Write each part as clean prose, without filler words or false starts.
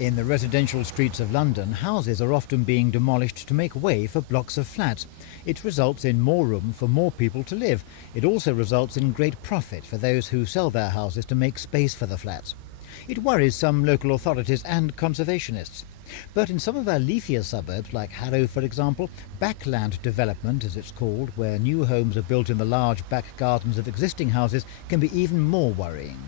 In the residential streets of London, houses are often being demolished to make way for blocks of flats. It results in more room for more people to live. It also results in great profit for those who sell their houses to make space for the flats. It worries some local authorities and conservationists. But in some of our leafier suburbs, like Harrow for example, backland development, as it's called, where new homes are built in the large back gardens of existing houses, can be even more worrying.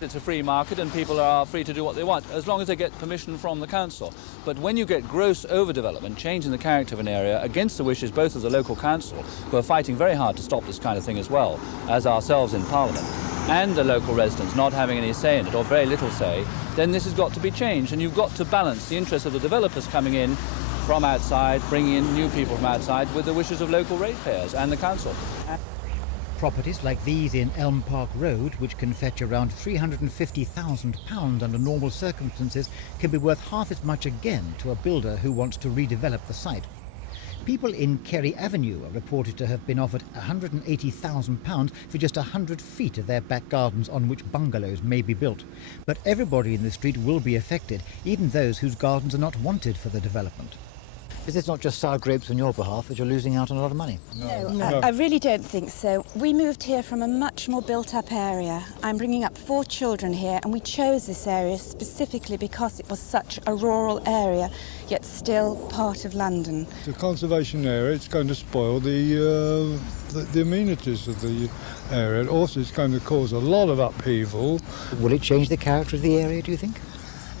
It's a free market and people are free to do what they want, as long as they get permission from the council. But when you get gross overdevelopment, changing the character of an area against the wishes both of the local council, who are fighting very hard to stop this kind of thing as well, as ourselves in Parliament, and the local residents not having any say in it, or very little say, then this has got to be changed. And you've got to balance the interests of the developers coming in from outside, bringing in new people from outside, with the wishes of local ratepayers and the council. Properties like these in Elm Park Road, which can fetch around £350,000 under normal circumstances, can be worth half as much again to a builder who wants to redevelop the site. People in Kerry Avenue are reported to have been offered £180,000 for just 100 feet of their back gardens on which bungalows may be built. But everybody in the street will be affected, even those whose gardens are not wanted for the development. Is this not just sour grapes on your behalf that you're losing out on a lot of money? No. I really don't think so. We moved here from a much more built-up area. I'm bringing up 4 children here, and we chose this area specifically because it was such a rural area, yet still part of London. It's a conservation area. It's going to spoil the amenities of the area. Also, it's going to cause a lot of upheaval. Will it change the character of the area, do you think?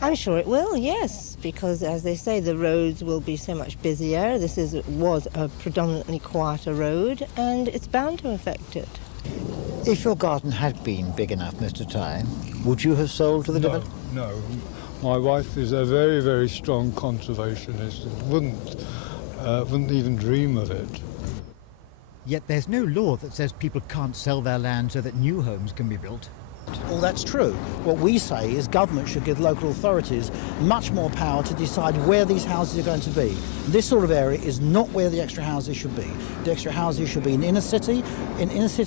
I'm sure it will, yes, because as they say, the roads will be so much busier. This was a predominantly quieter road, and it's bound to affect it. If your garden had been big enough, Mr. Ty, would you have sold to the developer? No. My wife is a very, very strong conservationist and wouldn't even dream of it. Yet there's no law that says people can't sell their land so that new homes can be built. Well, that's true. What we say is government should give local authorities much more power to decide where these houses are going to be. This sort of area is not where the extra houses should be. The extra houses should be in inner city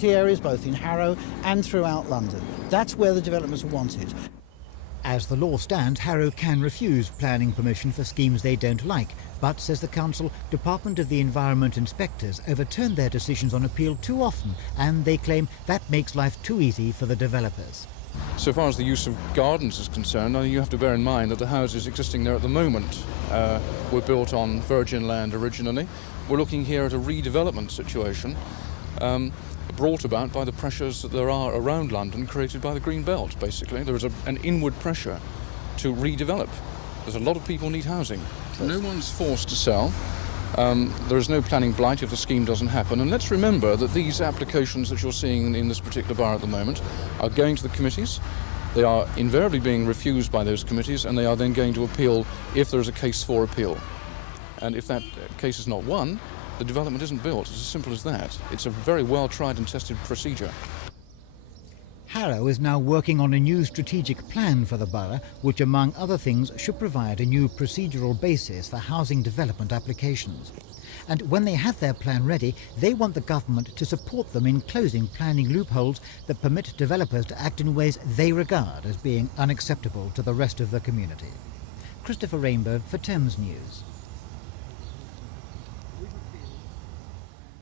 areas, both in Harrow and throughout London. That's where the developments are wanted. As the law stands, Harrow can refuse planning permission for schemes they don't like. But, says the council, Department of the Environment inspectors overturn their decisions on appeal too often, and they claim that makes life too easy for the developers. So far as the use of gardens is concerned, you have to bear in mind that the houses existing there at the moment were built on virgin land originally. We're looking here at a redevelopment situation brought about by the pressures that there are around London created by the Green Belt, basically. There is an inward pressure to redevelop. There's a lot of people need housing. No one's forced to sell. There is no planning blight if the scheme doesn't happen. And let's remember that these applications that you're seeing in this particular borough at the moment are going to the committees. They are invariably being refused by those committees, and they are then going to appeal if there is a case for appeal. And if that case is not won, the development isn't built. It's as simple as that. It's a very well tried and tested procedure. Harrow is now working on a new strategic plan for the borough, which among other things should provide a new procedural basis for housing development applications. And when they have their plan ready, they want the government to support them in closing planning loopholes that permit developers to act in ways they regard as being unacceptable to the rest of the community. Christopher Rainbow for Thames News.